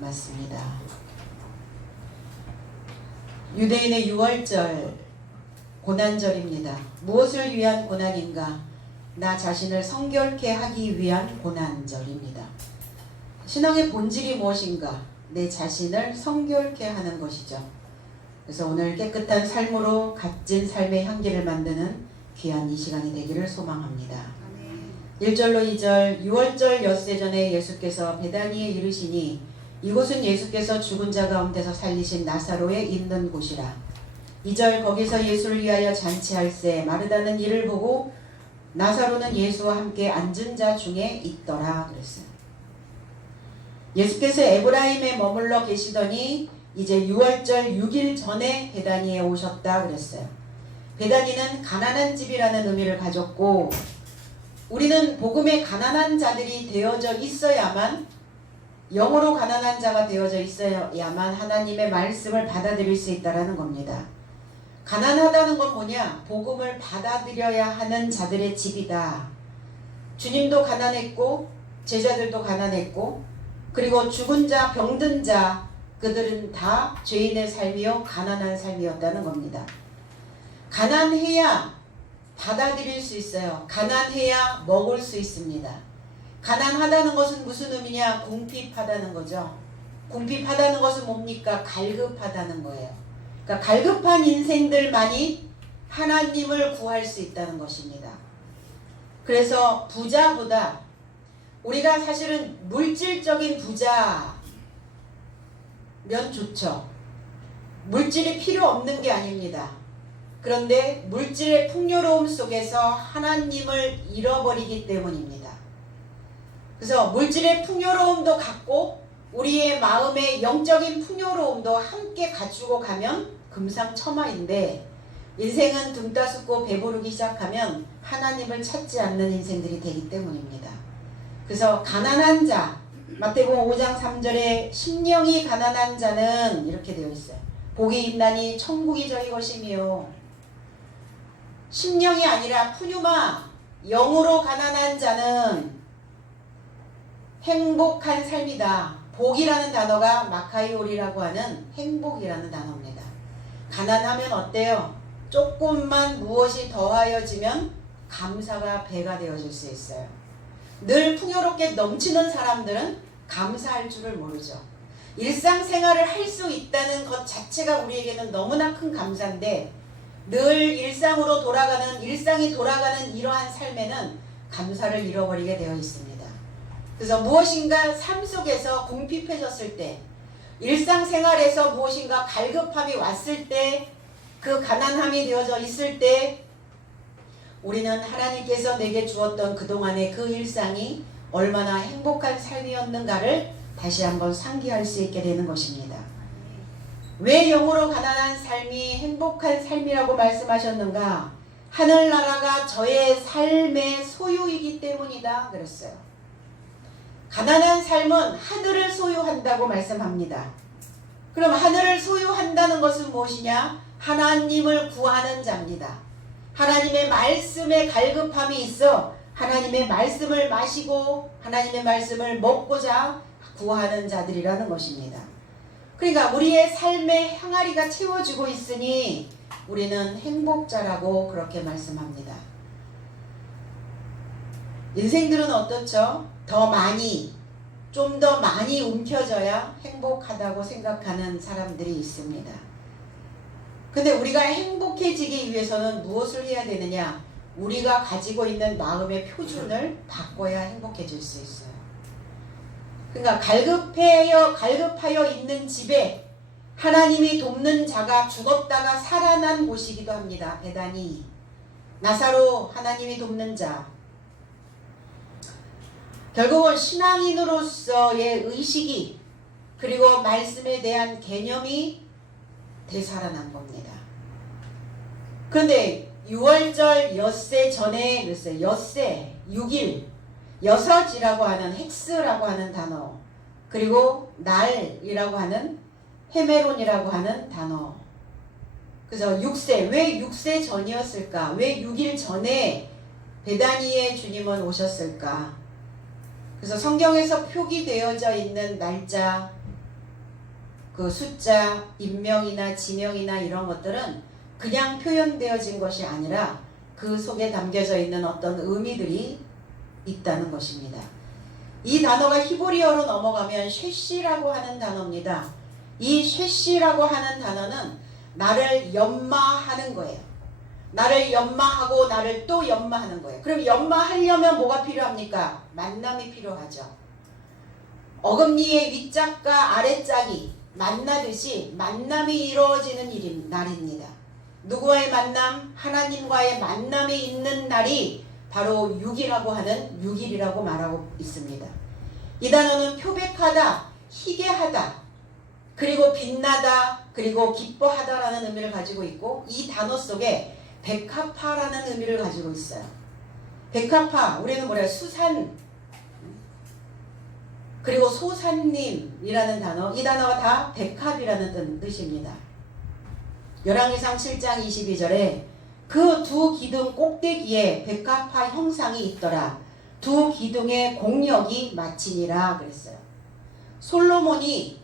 맞습니다. 유대인의 6월절 고난절입니다. 무엇을 위한 고난인가? 나 자신을 성결케 하기 위한 고난절입니다. 신앙의 본질이 무엇인가? 내 자신을 성결케 하는 것이죠. 그래서 오늘 깨끗한 삶으로 값진 삶의 향기를 만드는 귀한 이 시간이 되기를 소망합니다. 1절로 2절 6월절 엿새 전에 예수께서 베다니에 이르시니 이곳은 예수께서 죽은 자 가운데서 살리신 나사로의 있는 곳이라. 2절 거기서 예수를 위하여 잔치할새 마르다는 이를 보고 나사로는 예수와 함께 앉은 자 중에 있더라 그랬어요. 예수께서 에브라임에 머물러 계시더니 이제 6월절 6일 전에 베다니에 오셨다 그랬어요. 베다니는 가난한 집이라는 의미를 가졌고, 우리는 복음에 가난한 자들이 되어져 있어야만, 영으로 가난한 자가 되어져 있어야만 하나님의 말씀을 받아들일 수 있다는 겁니다. 가난하다는 건 뭐냐? 복음을 받아들여야 하는 자들의 집이다. 주님도 가난했고 제자들도 가난했고, 그리고 죽은 자, 병든 자, 그들은 다 죄인의 삶이요 가난한 삶이었다는 겁니다. 가난해야 받아들일 수 있어요. 가난해야 먹을 수 있습니다. 가난하다는 것은 무슨 의미냐? 궁핍하다는 거죠. 궁핍하다는 것은 뭡니까? 갈급하다는 거예요. 그러니까 갈급한 인생들만이 하나님을 구할 수 있다는 것입니다. 그래서 부자보다, 우리가 사실은 물질적인 부자면 좋죠. 물질이 필요 없는 게 아닙니다. 그런데 물질의 풍요로움 속에서 하나님을 잃어버리기 때문입니다. 그래서 물질의 풍요로움도 갖고 우리의 마음의 영적인 풍요로움도 함께 갖추고 가면 금상첨화인데, 인생은 등 따숩고 배부르기 시작하면 하나님을 찾지 않는 인생들이 되기 때문입니다. 그래서 가난한 자, 마태복음 5장 3절에 심령이 가난한 자는 이렇게 되어 있어요. 복이 있나니 천국이 저희 것이며, 심령이 아니라 푸뉴마, 영으로 가난한 자는 행복한 삶이다. 복이라는 단어가 마카이올이라고 하는 행복이라는 단어입니다. 가난하면 어때요? 조금만 무엇이 더하여지면 감사가 배가 되어질 수 있어요. 늘 풍요롭게 넘치는 사람들은 감사할 줄을 모르죠. 일상생활을 할 수 있다는 것 자체가 우리에게는 너무나 큰 감사인데, 늘 일상으로 돌아가는, 일상이 돌아가는 이러한 삶에는 감사를 잃어버리게 되어 있습니다. 그래서 무엇인가 삶 속에서 궁핍해졌을 때, 일상생활에서 무엇인가 갈급함이 왔을 때, 그 가난함이 되어져 있을 때, 우리는 하나님께서 내게 주었던 그동안의 그 일상이 얼마나 행복한 삶이었는가를 다시 한번 상기할 수 있게 되는 것입니다. 왜 영으로 가난한 삶이 행복한 삶이라고 말씀하셨는가? 하늘나라가 저의 삶의 소유이기 때문이다 그랬어요. 가난한 삶은 하늘을 소유한다고 말씀합니다. 그럼 하늘을 소유한다는 것은 무엇이냐? 하나님을 구하는 자입니다. 하나님의 말씀에 갈급함이 있어 하나님의 말씀을 마시고 하나님의 말씀을 먹고자 구하는 자들이라는 것입니다. 그러니까 우리의 삶의 항아리가 채워지고 있으니 우리는 행복자라고 그렇게 말씀합니다. 인생들은 어떻죠? 더 많이, 좀 더 많이 움켜져야 행복하다고 생각하는 사람들이 있습니다. 근데 우리가 행복해지기 위해서는 무엇을 해야 되느냐? 우리가 가지고 있는 마음의 표준을 바꿔야 행복해질 수 있어요. 그러니까 갈급하여 있는 집에 하나님이 돕는 자가 죽었다가 살아난 곳이기도 합니다. 베다니, 나사로, 하나님이 돕는 자. 결국은 신앙인으로서의 의식이, 그리고 말씀에 대한 개념이 되살아난 겁니다. 그런데 6월절 엿새 전에 그랬어요. 엿새 6일, 여섯이라고 하는 헥스라고 하는 단어, 그리고 날이라고 하는 헤메론이라고 하는 단어. 그래서 6세, 왜 6세 전이었을까? 왜 6일 전에 베다니에 주님은 오셨을까? 그래서 성경에서 표기되어져 있는 날짜, 그 숫자, 인명이나 지명이나 이런 것들은 그냥 표현되어진 것이 아니라 그 속에 담겨져 있는 어떤 의미들이 있다는 것입니다. 이 단어가 히브리어로 넘어가면 쉐시라고 하는 단어입니다. 이 쉐시라고 하는 단어는 나를 연마하는 거예요. 나를 연마하고 나를 또 연마하는 거예요. 그럼 연마하려면 뭐가 필요합니까? 만남이 필요하죠. 어금니의 윗짝과 아랫짝이 만나듯이 만남이 이루어지는 날입니다. 누구와의 만남? 하나님과의 만남이 있는 날이 바로 6이라고 하는 6일이라고 말하고 있습니다. 이 단어는 표백하다, 희게하다, 그리고 빛나다, 그리고 기뻐하다라는 의미를 가지고 있고 이 단어 속에 백합화라는 의미를 가지고 있어요. 백합화, 우리는 뭐래요? 수산, 그리고 소산님이라는 단어, 이 단어가 다 백합이라는 뜻입니다. 열왕기상 7장 22절에 그 두 기둥 꼭대기에 백합화 형상이 있더라. 두 기둥의 공력이 마치니라 그랬어요. 솔로몬이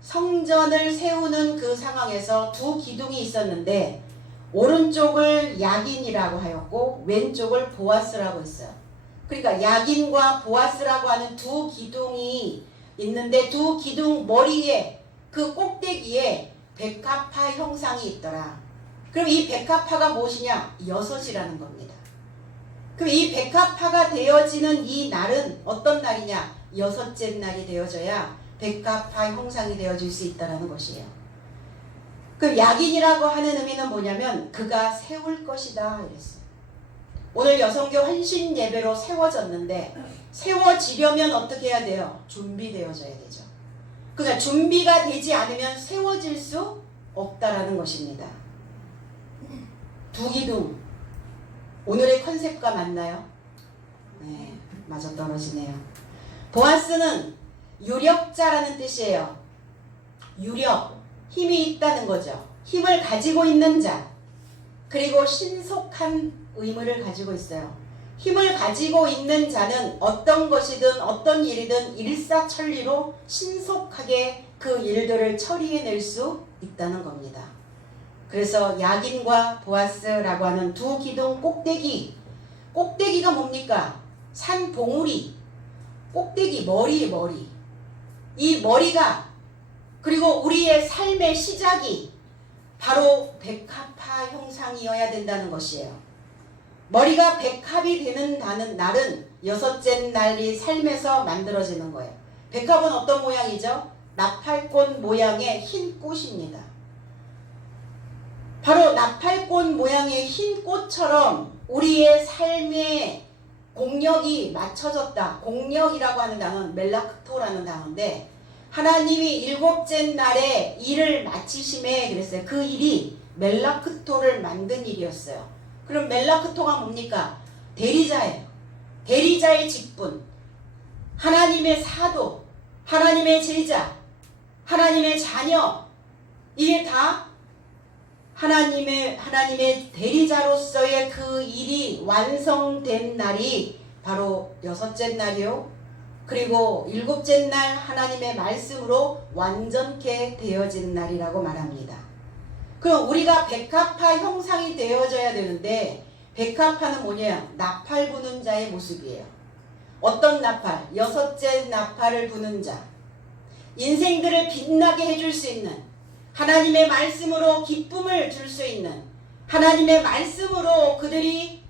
성전을 세우는 그 상황에서 두 기둥이 있었는데 오른쪽을 야긴이라고 하였고 왼쪽을 보아스라고 했어요. 그러니까 야긴과 보아스라고 하는 두 기둥이 있는데 두 기둥 머리에 그 꼭대기에 백합화 형상이 있더라. 그럼 이 백합화가 무엇이냐? 6이라는 겁니다. 그럼 이 백합화가 되어지는 이 날은 어떤 날이냐? 6째 날이 되어져야 백합화 형상이 되어질 수 있다는 것이에요. 그 야긴이라고 하는 의미는 뭐냐면 그가 세울 것이다 이랬어요. 오늘 여성교 헌신 예배로 세워졌는데 세워지려면 어떻게 해야 돼요? 준비되어져야 되죠. 그러니까 준비가 되지 않으면 세워질 수 없다라는 것입니다. 두 기둥, 오늘의 컨셉과 맞나요? 네, 맞아 떨어지네요. 보아스는 유력자라는 뜻이에요. 유력, 힘이 있다는 거죠. 힘을 가지고 있는 자, 그리고 신속한 의무를 가지고 있어요. 힘을 가지고 있는 자는 어떤 것이든 어떤 일이든 일사천리로 신속하게 그 일들을 처리해낼 수 있다는 겁니다. 그래서 야긴과 보아스라고 하는 두 기둥 꼭대기가 뭡니까? 산 봉우리, 꼭대기, 머리. 이 머리가 그리고 우리의 삶의 시작이 바로 백합화 형상이어야 된다는 것이에요. 머리가 백합이 되는 날은 6째 날이 삶에서 만들어지는 거예요. 백합은 어떤 모양이죠? 나팔꽃 모양의 흰 꽃입니다. 바로 나팔꽃 모양의 흰 꽃처럼 우리의 삶의 공력이 맞춰졌다. 공력이라고 하는 단어는 멜라크토라는 단어인데 하나님이 7째 날에 일을 마치심에 그랬어요. 그 일이 멜라크토를 만든 일이었어요. 그럼 멜라크토가 뭡니까? 대리자예요. 대리자의 직분, 하나님의 사도, 하나님의 제자, 하나님의 자녀, 이게 다 하나님의 대리자로서의 그 일이 완성된 날이 바로 6째 날이요. 그리고 7째 날 하나님의 말씀으로 완전케 되어진 날이라고 말합니다. 그럼 우리가 백합화 형상이 되어져야 되는데 백합화는 뭐냐? 나팔 부는 자의 모습이에요. 어떤 나팔? 6째 나팔을 부는 자. 인생들을 빛나게 해줄 수 있는 하나님의 말씀으로 기쁨을 줄 수 있는 하나님의 말씀으로 그들이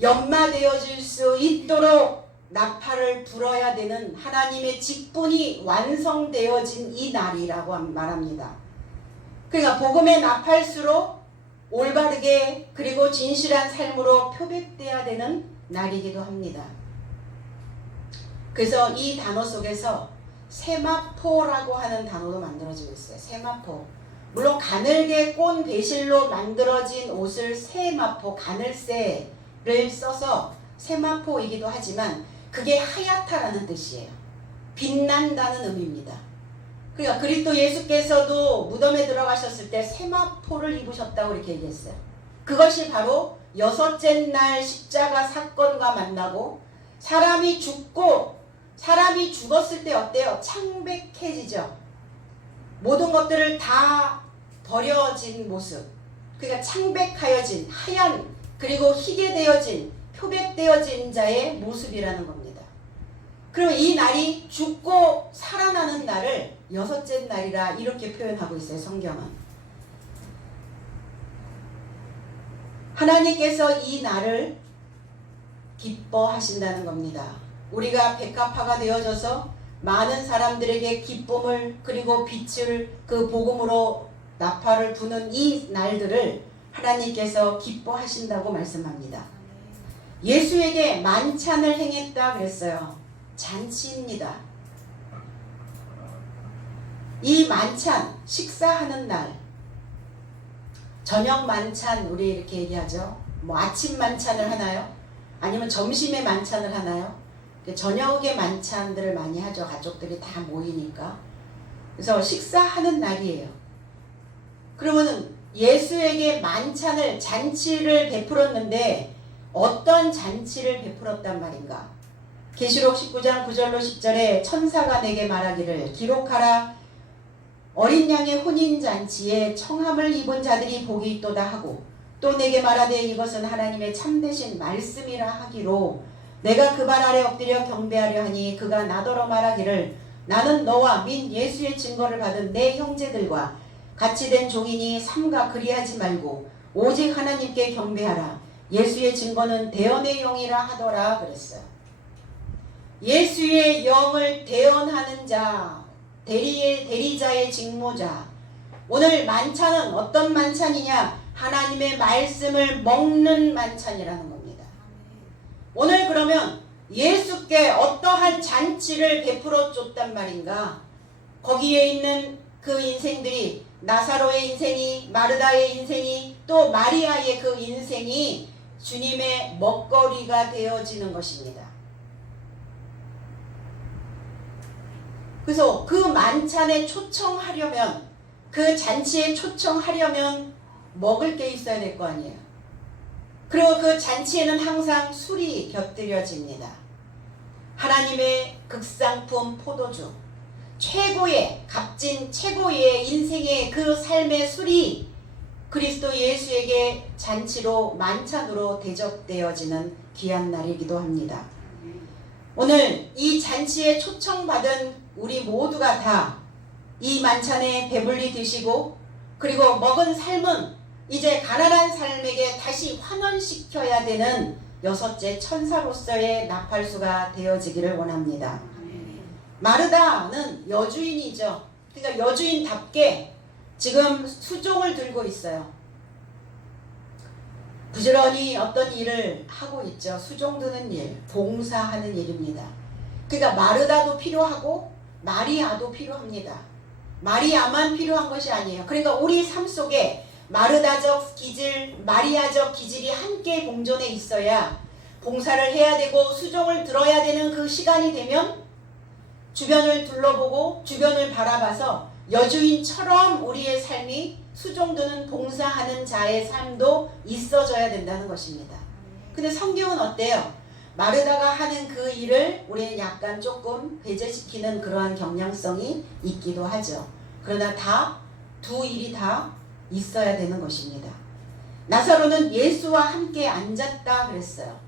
연마되어질 수 있도록 나팔을 불어야 되는 하나님의 직분이 완성되어진 이 날이라고 말합니다. 그러니까 복음의 나팔수로 올바르게 그리고 진실한 삶으로 표백돼야 되는 날이기도 합니다. 그래서 이 단어 속에서 세마포라고 하는 단어도 만들어지고 있어요. 세마포. 물론 가늘게 꼰 배실로 만들어진 옷을 세마포, 가늘새를 써서 세마포이기도 하지만 그게 하얗다라는 뜻이에요. 빛난다는 의미입니다. 그러니까 그리스도 예수께서도 무덤에 들어가셨을 때 세마포를 입으셨다고 이렇게 얘기했어요. 그것이 바로 6째 날 십자가 사건과 만나고 사람이 죽었을 때 어때요? 창백해지죠. 모든 것들을 다 버려진 모습, 그러니까 창백하여진 하얀 그리고 희게 되어진 표백되어진 자의 모습이라는 겁니다. 그리고 이 날이 죽고 살아나는 날을 여섯째 날이라 이렇게 표현하고 있어요. 성경은. 하나님께서 이 날을 기뻐하신다는 겁니다. 우리가 백합화가 되어져서 많은 사람들에게 기쁨을 그리고 빛을 그 복음으로 나팔을 부는 이 날들을 하나님께서 기뻐하신다고 말씀합니다. 예수에게 만찬을 행했다 그랬어요. 잔치입니다. 이 만찬, 식사하는 날, 저녁 만찬 우리 이렇게 얘기하죠. 뭐 아침 만찬을 하나요? 아니면 점심에 만찬을 하나요? 저녁에 만찬들을 많이 하죠. 가족들이 다 모이니까. 그래서 식사하는 날이에요. 그러면은 예수에게 만찬을, 잔치를 베풀었는데 어떤 잔치를 베풀었단 말인가? 계시록 19장 9절로 10절에 천사가 내게 말하기를 기록하라. 어린 양의 혼인잔치에 청함을 입은 자들이 복이 있도다 하고 또 내게 말하되 이것은 하나님의 참되신 말씀이라 하기로 내가 그 발 아래 엎드려 경배하려 하니 그가 나더러 말하기를 나는 너와 민 예수의 증거를 받은 내 형제들과 같이 된 종이니 삼가 그리하지 말고 오직 하나님께 경배하라. 예수의 증거는 대언의 영이라 하더라 그랬어요. 예수의 영을 대언하는 자, 대리자의 직무자. 오늘 만찬은 어떤 만찬이냐? 하나님의 말씀을 먹는 만찬이라는 겁니다. 오늘 그러면 예수께 어떠한 잔치를 베풀어 줬단 말인가? 거기에 있는 그 인생들이 나사로의 인생이, 마르다의 인생이, 또 마리아의 그 인생이 주님의 먹거리가 되어지는 것입니다. 그래서 그 만찬에 초청하려면, 그 잔치에 초청하려면 먹을 게 있어야 될 거 아니에요. 그리고 그 잔치에는 항상 술이 곁들여집니다. 하나님의 극상품 포도주, 최고의 값진 최고의 인생의 그 삶의 술이 그리스도 예수에게 잔치로 만찬으로 대접되어지는 귀한 날이기도 합니다. 오늘 이 잔치에 초청받은 우리 모두가 다 이 만찬에 배불리 드시고 그리고 먹은 삶은 이제 가난한 삶에게 다시 환원시켜야 되는 여섯째 천사로서의 나팔수가 되어지기를 원합니다. 마르다는 여주인이죠. 그러니까 여주인답게 지금 수종을 들고 있어요. 부지런히 어떤 일을 하고 있죠. 수종 드는 일, 봉사하는 일입니다. 그러니까 마르다도 필요하고 마리아도 필요합니다. 마리아만 필요한 것이 아니에요. 그러니까 우리 삶 속에 마르다적 기질, 마리아적 기질이 함께 공존해 있어야 봉사를 해야 되고 수종을 들어야 되는 그 시간이 되면 주변을 둘러보고 주변을 바라봐서 여주인처럼 우리의 삶이 수종드는 봉사하는 자의 삶도 있어져야 된다는 것입니다. 근데 성경은 어때요? 마르다가 하는 그 일을 우리는 약간 조금 배제시키는 그러한 경향성이 있기도 하죠. 그러나 두 일이 다 있어야 되는 것입니다. 나사로는 예수와 함께 앉았다 그랬어요.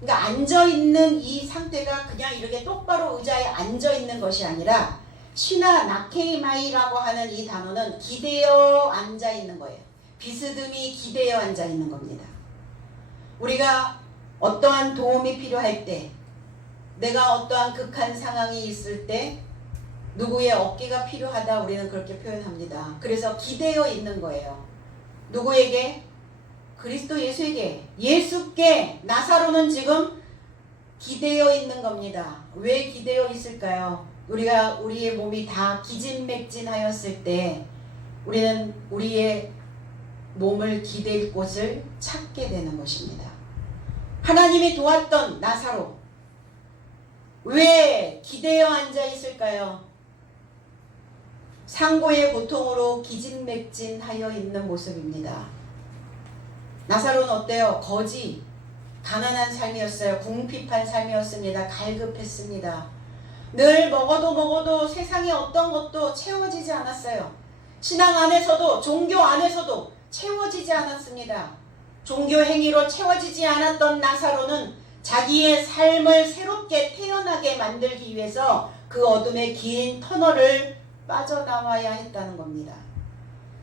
그러니까 앉아있는 이 상태가 그냥 이렇게 똑바로 의자에 앉아있는 것이 아니라 시나 나케이마이라고 하는 이 단어는 기대어 앉아있는 거예요. 비스듬히 기대어 앉아있는 겁니다. 우리가 어떠한 도움이 필요할 때, 내가 어떠한 극한 상황이 있을 때 누구의 어깨가 필요하다 우리는 그렇게 표현합니다. 그래서 기대어 있는 거예요. 누구에게? 그리스도 예수에게, 예수께. 나사로는 지금 기대어 있는 겁니다. 왜 기대어 있을까요? 우리의 몸이 다 기진맥진하였을 때 우리는 우리의 몸을 기댈 곳을 찾게 되는 것입니다. 하나님이 도왔던 나사로 왜 기대어 앉아 있을까요? 상고의 고통으로 기진맥진하여 있는 모습입니다. 나사로는 어때요? 거지, 가난한 삶이었어요. 궁핍한 삶이었습니다. 갈급했습니다. 늘 먹어도 세상에 어떤 것도 채워지지 않았어요. 신앙 안에서도 종교 안에서도 채워지지 않았습니다. 종교 행위로 채워지지 않았던 나사로는 자기의 삶을 새롭게 태어나게 만들기 위해서 그 어둠의 긴 터널을 빠져나와야 했다는 겁니다.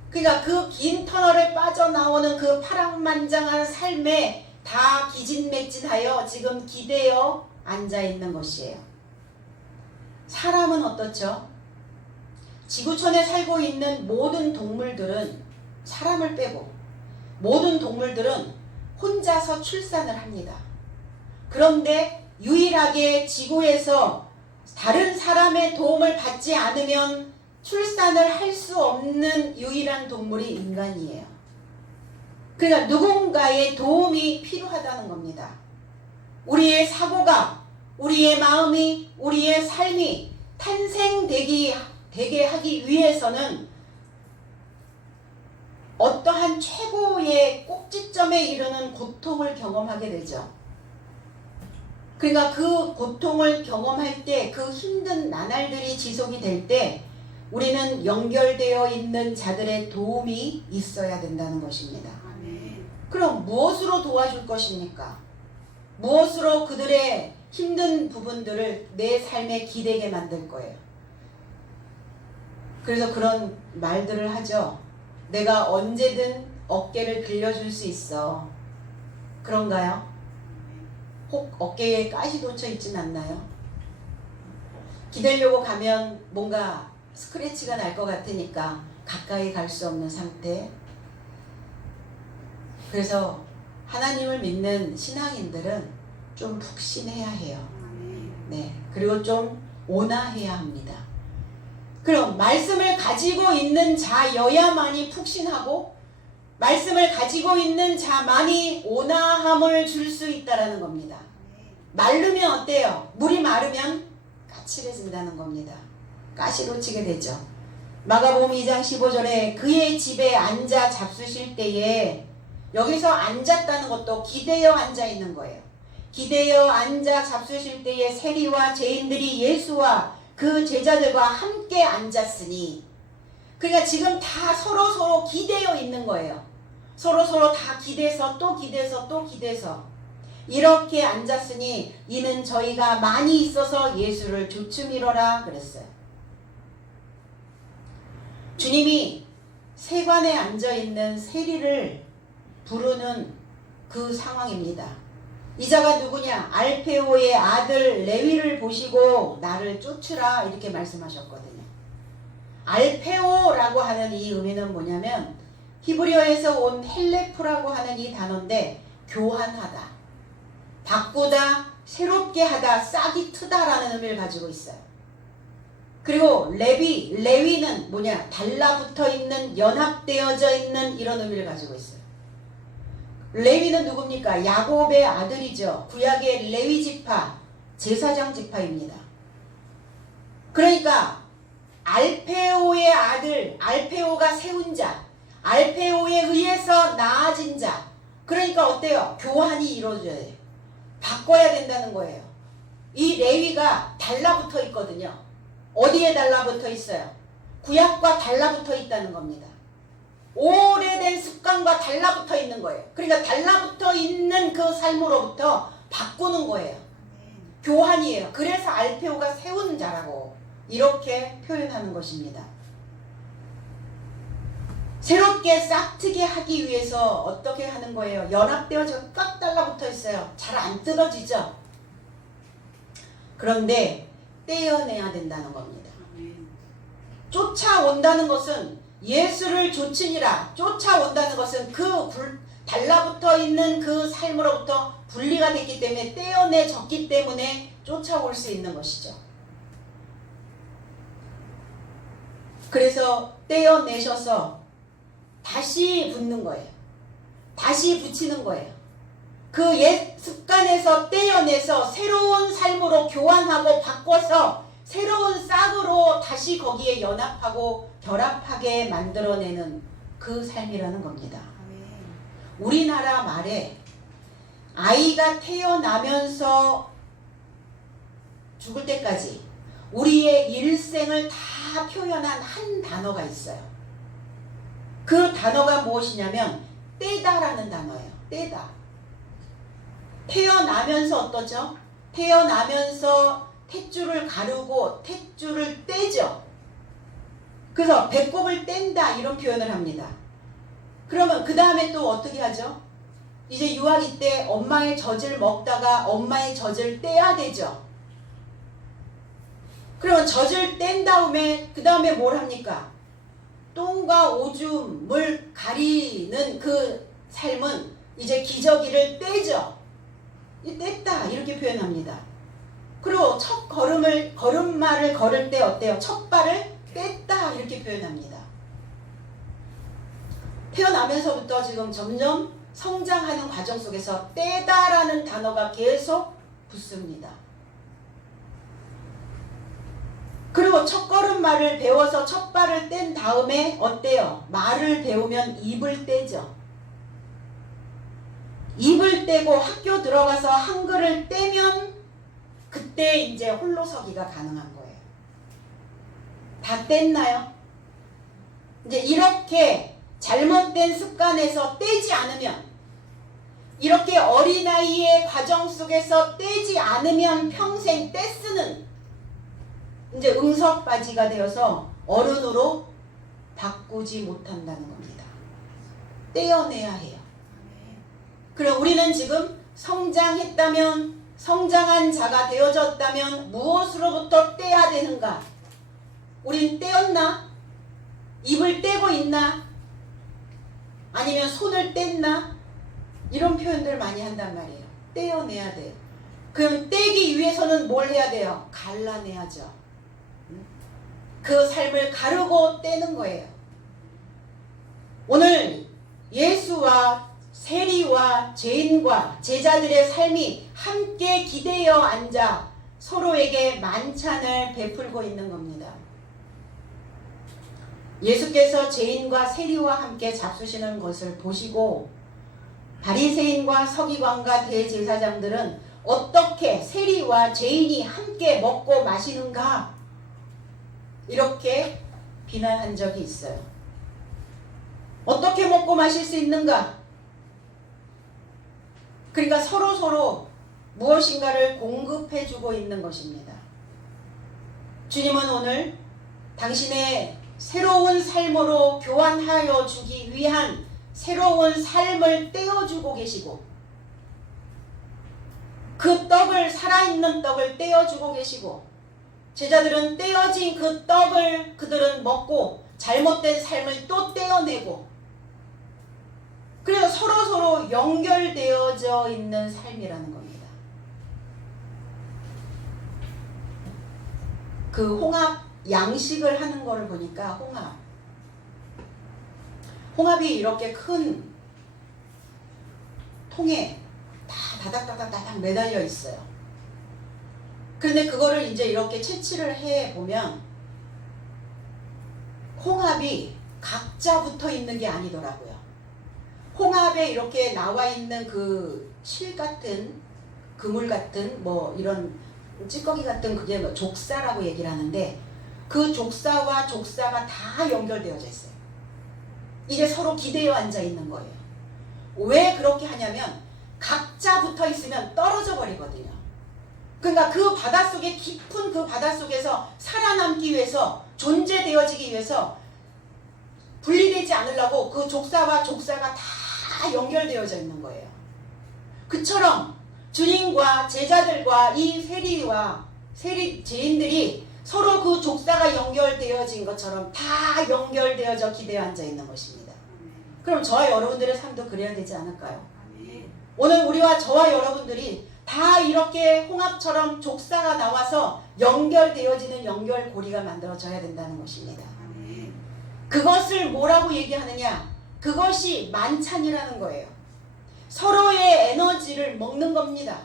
그러니까 그 긴 터널을 빠져나오는 그 파랑만장한 삶에 다 기진맥진하여 지금 기대어 앉아있는 것이에요. 사람은 어떻죠? 지구촌에 살고 있는 모든 동물들은, 사람을 빼고 모든 동물들은 혼자서 출산을 합니다. 그런데 유일하게 지구에서 다른 사람의 도움을 받지 않으면 출산을 할 수 없는 유일한 동물이 인간이에요. 그러니까 누군가의 도움이 필요하다는 겁니다. 우리의 사고가, 우리의 마음이, 우리의 삶이 탄생되게 하기 위해서는 어떠한 최고의 꼭지점에 이르는 고통을 경험하게 되죠. 그러니까 그 고통을 경험할 때, 그 힘든 나날들이 지속이 될 때 우리는 연결되어 있는 자들의 도움이 있어야 된다는 것입니다. 그럼 무엇으로 도와줄 것입니까? 무엇으로 그들의 힘든 부분들을 내 삶에 기대게 만들 거예요? 그래서 그런 말들을 하죠. 내가 언제든 어깨를 빌려줄 수 있어. 그런가요? 혹 어깨에 가시 돋쳐 있진 않나요? 기대려고 가면 뭔가 스크래치가 날 것 같으니까 가까이 갈 수 없는 상태. 그래서 하나님을 믿는 신앙인들은 좀 푹신해야 해요. 네, 그리고 좀 온화해야 합니다. 그럼 말씀을 가지고 있는 자여야만이 푹신하고 말씀을 가지고 있는 자만이 온화함을 줄 수 있다라는 겁니다. 마르면 어때요? 물이 마르면 까칠해진다는 겁니다. 가시로 치게 되죠. 마가복음 2장 15절에 그의 집에 앉아 잡수실 때에, 여기서 앉았다는 것도 기대어 앉아 있는 거예요. 기대어 앉아 잡수실 때에 세리와 죄인들이 예수와 그 제자들과 함께 앉았으니, 그러니까 지금 다 서로 기대어 있는 거예요. 서로 다 기대서 또 기대서 또 기대서 이렇게 앉았으니 이는 저희가 많이 있어서 예수를 조춤이러라 그랬어요. 주님이 세관에 앉아있는 세리를 부르는 그 상황입니다. 이 자가 누구냐? 알페오의 아들 레위를 보시고 나를 쫓으라 이렇게 말씀하셨거든요. 알페오라고 하는 이 의미는 뭐냐면 히브리어에서 온 헬레프라고 하는 이 단어인데 교환하다, 바꾸다, 새롭게 하다, 싹이 트다라는 의미를 가지고 있어요. 그리고 레위는 뭐냐? 달라붙어 있는, 연합되어져 있는 이런 의미를 가지고 있어요. 레위는 누굽니까? 야곱의 아들이죠. 구약의 레위 지파, 제사장 지파입니다. 그러니까 알페오의 아들, 알페오가 세운 자, 알페오에 의해서 나아진 자. 그러니까 어때요? 교환이 이루어져야 돼요. 바꿔야 된다는 거예요. 이 레위가 달라붙어 있거든요. 어디에 달라붙어 있어요? 구약과 달라붙어 있다는 겁니다. 오래된 습관과 달라붙어 있는 거예요. 그러니까 달라붙어 있는 그 삶으로부터 바꾸는 거예요. 교환이에요. 그래서 알페오가 세운 자라고 이렇게 표현하는 것입니다. 새롭게 싹트게 하기 위해서 어떻게 하는 거예요? 연합되어서 꽉 달라붙어 있어요. 잘 안 뜯어지죠? 그런데 떼어내야 된다는 겁니다. 쫓아온다는 것은 예수를 좇으니라. 쫓아온다는 것은 그 달라붙어 있는 그 삶으로부터 분리가 됐기 때문에, 떼어내졌기 때문에 쫓아올 수 있는 것이죠. 그래서 떼어내셔서 다시 붙는 거예요. 다시 붙이는 거예요. 그 옛 습관에서 떼어내서 새로운 삶으로 교환하고 바꿔서 새로운 싹으로 다시 거기에 연합하고 결합하게 만들어내는 그 삶이라는 겁니다. 우리나라 말에 아이가 태어나면서 죽을 때까지 우리의 일생을 다 표현한 한 단어가 있어요. 그 단어가 무엇이냐면 떼다라는 단어예요. 떼다. 태어나면서 어떠죠? 태어나면서 탯줄을 가르고 탯줄을 떼죠. 그래서 배꼽을 뗀다 이런 표현을 합니다. 그러면 그 다음에 또 어떻게 하죠? 이제 유아기 때 엄마의 젖을 먹다가 엄마의 젖을 떼야 되죠. 그러면 젖을 뗀 다음에 그 다음에 뭘 합니까? 똥과 오줌을 가리는 그 삶은 이제 기저귀를 떼죠. 뗐다 이렇게 표현합니다. 그리고 첫 걸음마를 걸을 때 어때요? 첫 발을 뗐다 이렇게 표현합니다. 태어나면서부터 지금 점점 성장하는 과정 속에서 떼다라는 단어가 계속 붙습니다. 그리고 첫 걸음마를 배워서 첫 발을 뗀 다음에 어때요? 말을 배우면 입을 떼죠. 입을 떼고 학교 들어가서 한글을 떼면 그때 이제 홀로서기가 가능한 거예요. 다 뗐나요? 이제 이렇게 잘못된 습관에서 떼지 않으면, 이렇게 어린아이의 과정 속에서 떼지 않으면 평생 떼쓰는 이제 응석바지가 되어서 어른으로 바꾸지 못한다는 겁니다. 떼어내야 해요. 그럼 우리는 지금 성장했다면, 성장한 자가 되어졌다면 무엇으로부터 떼야 되는가? 우린 떼었나? 입을 떼고 있나? 아니면 손을 뗐나? 이런 표현들 많이 한단 말이에요. 떼어내야 돼요. 그럼 떼기 위해서는 뭘 해야 돼요? 갈라내야죠. 그 삶을 가르고 떼는 거예요. 오늘 예수와 세리와 죄인과 제자들의 삶이 함께 기대어 앉아 서로에게 만찬을 베풀고 있는 겁니다. 예수께서 죄인과 세리와 함께 잡수시는 것을 보시고 바리새인과 서기관과 대제사장들은 어떻게 세리와 죄인이 함께 먹고 마시는가? 이렇게 비난한 적이 있어요. 어떻게 먹고 마실 수 있는가? 그러니까 서로 무엇인가를 공급해주고 있는 것입니다. 주님은 오늘 당신의 새로운 삶으로 교환하여 주기 위한 새로운 삶을 떼어주고 계시고, 그 떡을, 살아있는 떡을 떼어주고 계시고, 제자들은 떼어진 그 떡을 그들은 먹고 잘못된 삶을 또 떼어내고, 그래서 서로 연결되어져 있는 삶이라는 겁니다. 그 홍합 양식을 하는 거를 보니까 홍합이 이렇게 큰 통에 다 다닥다닥다닥 매달려 있어요. 그런데 그거를 이제 이렇게 채취를 해 보면 홍합이 각자 붙어 있는 게 아니더라고요. 홍합에 이렇게 나와 있는 그 실 같은, 그물 같은, 뭐 이런 찌꺼기 같은, 그게 뭐 족사라고 얘기를 하는데, 그 족사와 족사가 다 연결되어져 있어요. 이제 서로 기대어 앉아 있는 거예요. 왜 그렇게 하냐면 각자 붙어 있으면 떨어져 버리거든요. 그러니까 그 바닷속에, 깊은 그 바닷속에서 살아남기 위해서, 존재되어지기 위해서 분리되지 않으려고 그 족사와 족사가 다 연결되어져 있는 거예요. 그처럼 주님과 제자들과 이 죄인들이 서로 그 족사가 연결되어진 것처럼 다 연결되어져 기대어 앉아 있는 것입니다. 그럼 저와 여러분들의 삶도 그래야 되지 않을까요? 오늘 우리와 저와 여러분들이 다 이렇게 홍합처럼 족사가 나와서 연결되어지는 연결고리가 만들어져야 된다는 것입니다. 그것을 뭐라고 얘기하느냐? 그것이 만찬이라는 거예요. 서로의 에너지를 먹는 겁니다.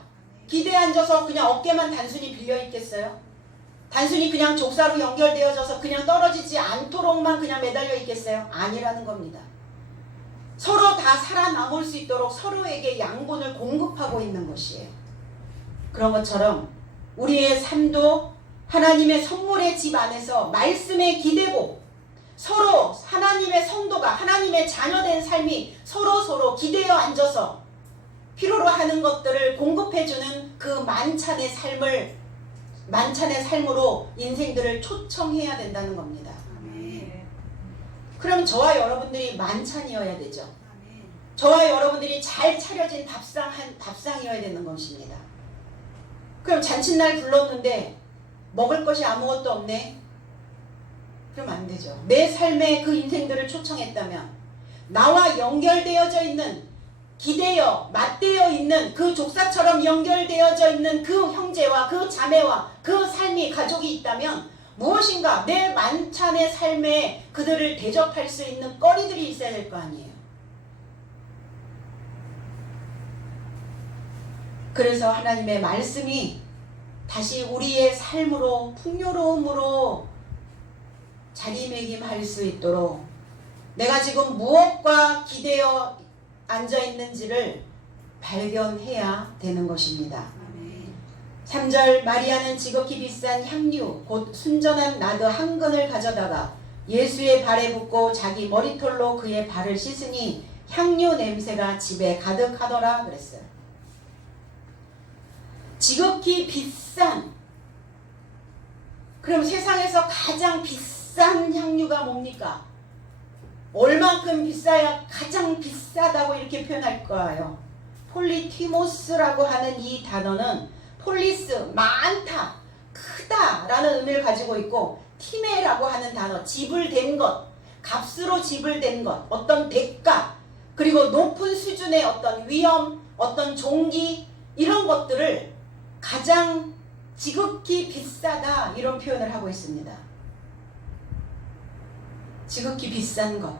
기대에 앉아서 그냥 어깨만 단순히 빌려 있겠어요? 단순히 그냥 족사로 연결되어져서 그냥 떨어지지 않도록만 그냥 매달려 있겠어요? 아니라는 겁니다. 서로 다 살아남을 수 있도록 서로에게 양분을 공급하고 있는 것이에요. 그런 것처럼 우리의 삶도 하나님의 선물의 집 안에서 말씀에 기대고 서로 하나님의 성도가 하나님의 자녀된 삶이 서로 기대어 앉아서 필요로 하는 것들을 공급해주는 그 만찬의 삶으로 인생들을 초청해야 된다는 겁니다. 그럼 저와 여러분들이 만찬이어야 되죠. 저와 여러분들이 잘 차려진 밥상이어야 되는 것입니다. 그럼 잔칫날 불렀는데 먹을 것이 아무것도 없네? 그럼 안 되죠. 내 삶에 그 인생들을 초청했다면 나와 연결되어져 있는 맞대어 있는 그 족사처럼 연결되어져 있는 그 형제와 그 자매와 그 삶이 가족이 있다면 무엇인가 내 만찬의 삶에 그들을 대접할 수 있는 거리들이 있어야 될 거 아니에요. 그래서 하나님의 말씀이 다시 우리의 삶으로 풍요로움으로 자리매김할 수 있도록 내가 지금 무엇과 기대어 앉아있는지를 발견해야 되는 것입니다. 3절 마리아는 지극히 비싼 향유 곧 순전한 나드 한 근을 가져다가 예수의 발에 붓고 자기 머리털로 그의 발을 씻으니 향유 냄새가 집에 가득하더라 그랬어요. 지극히 비싼, 그럼 세상에서 가장 비싼 향유가 뭡니까? 얼만큼 비싸야 가장 비싸다고 이렇게 표현할 거예요. 폴리티모스라고 하는 이 단어는 폴리스, 많다, 크다 라는 의미를 가지고 있고, 티메라고 하는 단어, 지불된 것, 값으로 지불된 것, 어떤 대가, 그리고 높은 수준의 어떤 위험, 어떤 종기, 이런 것들을 가장 지극히 비싸다 이런 표현을 하고 있습니다. 지극히 비싼 것,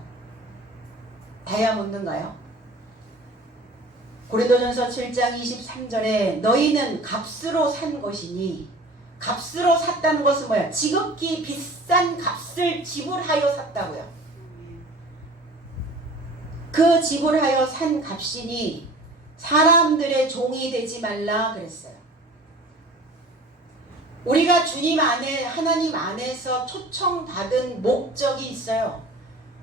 다이아몬드인가요? 고린도전서 7장 23절에 너희는 값으로 산 것이니, 값으로 샀다는 것은 뭐야? 지극히 비싼 값을 지불하여 샀다고요. 그 지불하여 산 값이니 사람들의 종이 되지 말라 그랬어요. 우리가 주님 안에, 하나님 안에서 초청받은 목적이 있어요.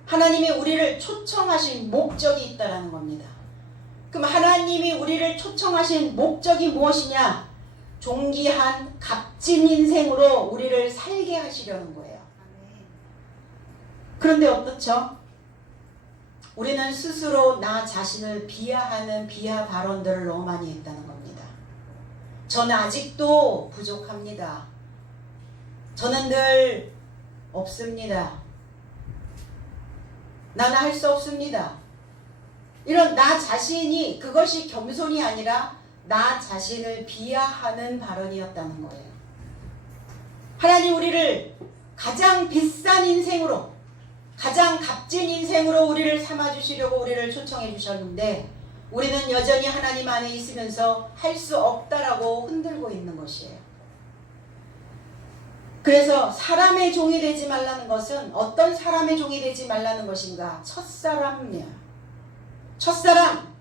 하나님이 우리를 초청하신 목적이 있다라는 겁니다. 그럼 하나님이 우리를 초청하신 목적이 무엇이냐? 존귀한 값진 인생으로 우리를 살게 하시려는 거예요. 그런데 어떻죠? 우리는 스스로 나 자신을 비하하는 비하 발언들을 너무 많이 했다는 겁니다. 저는 아직도 부족합니다. 저는 늘 없습니다. 나는 할 수 없습니다. 이런 나 자신이, 그것이 겸손이 아니라 나 자신을 비하하는 발언이었다는 거예요. 하나님 우리를 가장 비싼 인생으로, 가장 값진 인생으로 우리를 삼아주시려고 우리를 초청해 주셨는데, 우리는 여전히 하나님 안에 있으면서 할 수 없다라고 흔들고 있는 것이에요. 그래서 사람의 종이 되지 말라는 것은 어떤 사람의 종이 되지 말라는 것인가? 첫사람이야. 첫사람,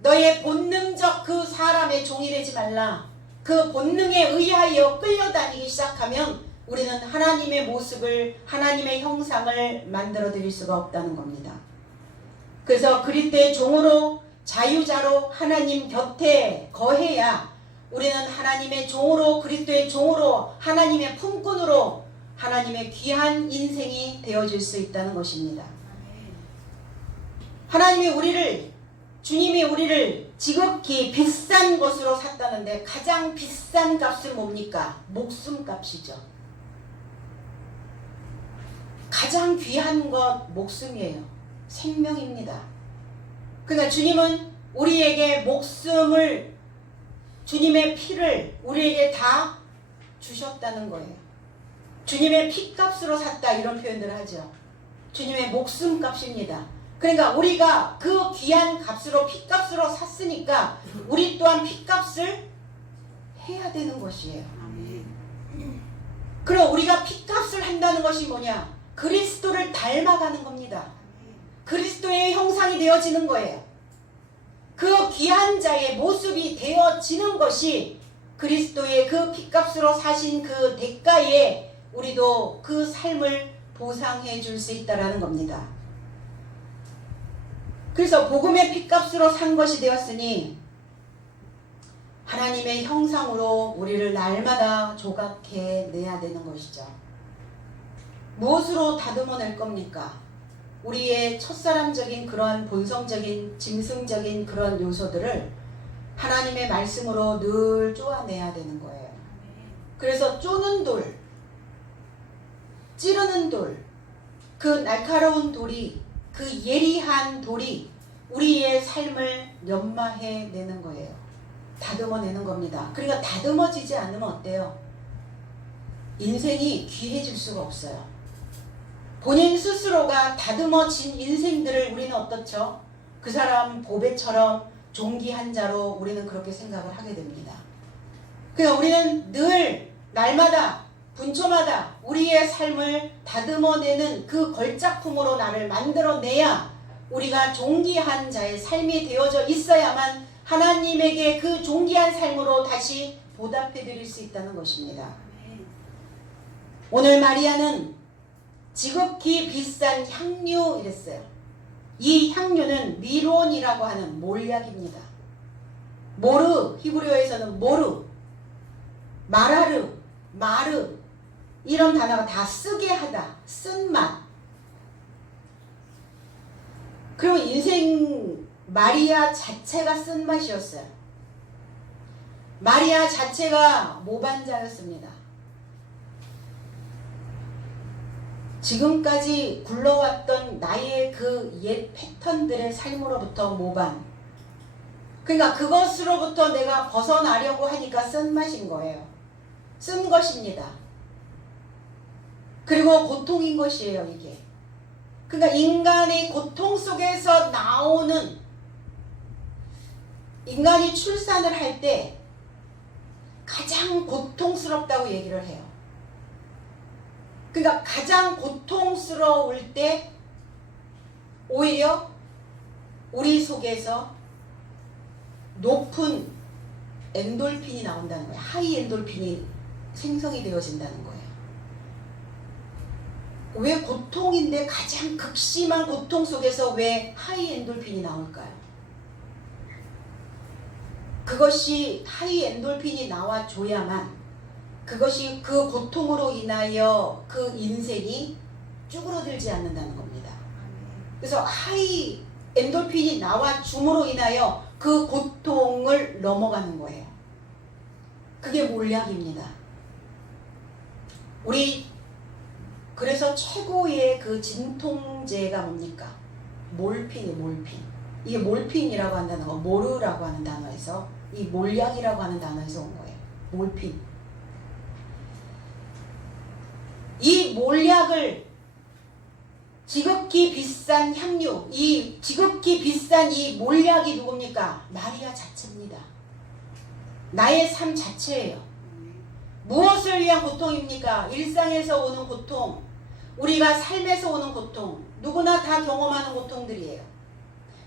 너의 본능적 그 사람의 종이 되지 말라. 그 본능에 의하여 끌려다니기 시작하면 우리는 하나님의 모습을, 하나님의 형상을 만들어 드릴 수가 없다는 겁니다. 그래서 그리스도의 종으로, 자유자로 하나님 곁에 거해야 우리는 하나님의 종으로, 그리스도의 종으로, 하나님의 품꾼으로 하나님의 귀한 인생이 되어질 수 있다는 것입니다. 하나님이 우리를, 주님이 우리를 지극히 비싼 것으로 샀다는데, 가장 비싼 값은 뭡니까? 목숨값이죠. 가장 귀한 것 목숨이에요. 생명입니다. 그러니까 주님은 우리에게 목숨을, 주님의 피를 우리에게 다 주셨다는 거예요. 주님의 피값으로 샀다 이런 표현들을 하죠. 주님의 목숨값입니다. 그러니까 우리가 그 귀한 값으로, 피값으로 샀으니까 우리 또한 피값을 해야 되는 것이에요. 그럼 우리가 피값을 한다는 것이 뭐냐? 그리스도를 닮아가는 겁니다. 그리스도의 형상이 되어지는 거예요. 그 귀한 자의 모습이 되어지는 것이 그리스도의 그 핏값으로 사신 그 대가에 우리도 그 삶을 보상해 줄 수 있다라는 겁니다. 그래서 복음의 핏값으로 산 것이 되었으니 하나님의 형상으로 우리를 날마다 조각해 내야 되는 것이죠. 무엇으로 다듬어낼 겁니까? 우리의 첫사람적인 그러한 본성적인 짐승적인 그런 요소들을 하나님의 말씀으로 늘 쪼아내야 되는 거예요. 그래서 쪼는 돌, 찌르는 돌, 그 날카로운 돌이, 그 예리한 돌이 우리의 삶을 연마해 내는 거예요. 다듬어내는 겁니다. 그러니까 다듬어지지 않으면 어때요? 인생이 귀해질 수가 없어요. 본인 스스로가 다듬어진 인생들을 우리는 어떻죠? 그 사람 보배처럼 존귀한 자로 우리는 그렇게 생각을 하게 됩니다. 그러니까 우리는 늘 날마다 분초마다 우리의 삶을 다듬어내는 그 걸작품으로 나를 만들어내야 우리가 존귀한 자의 삶이 되어져 있어야만 하나님에게 그 존귀한 삶으로 다시 보답해 드릴 수 있다는 것입니다. 오늘 마리아는 지극히 비싼 향유 이랬어요. 이 향유는 미론이라고 하는 몰약입니다. 모르, 히브리어에서는 모르, 마라르, 마르 이런 단어가 다 쓰게 하다, 쓴맛. 그리고 인생 마리아 자체가 쓴맛이었어요. 마리아 자체가 모반자였습니다. 지금까지 굴러왔던 나의 그 옛 패턴들의 삶으로부터 모반. 그러니까 그것으로부터 내가 벗어나려고 하니까 쓴맛인 거예요. 쓴 것입니다. 그리고 고통인 것이에요, 이게. 그러니까 인간의 고통 속에서 나오는, 인간이 출산을 할 때 가장 고통스럽다고 얘기를 해요. 그러니까 가장 고통스러울 때 오히려 우리 속에서 높은 엔돌핀이 나온다는 거예요. 하이 엔돌핀이 생성이 되어진다는 거예요. 왜 고통인데 가장 극심한 고통 속에서 왜 하이 엔돌핀이 나올까요? 그것이 하이 엔돌핀이 나와줘야만 그것이 그 고통으로 인하여 그 인생이 쭈그러들지 않는다는 겁니다. 그래서 하이 엔돌핀이 나와줌으로 인하여 그 고통을 넘어가는 거예요. 그게 몰약입니다. 우리 그래서 최고의 그 진통제가 뭡니까? 몰핀이 몰핀. 이게 몰핀이라고 한다는 거, 모르라고 하는 단어에서 이 몰약이라고 하는 단어에서 온 거예요. 몰핀. 이 몰약을 지극히 비싼 향유, 이 지극히 비싼 이 몰약이 누굽니까? 마리아 자체입니다. 나의 삶 자체예요. 무엇을 위한 고통입니까? 일상에서 오는 고통, 우리가 삶에서 오는 고통, 누구나 다 경험하는 고통들이에요.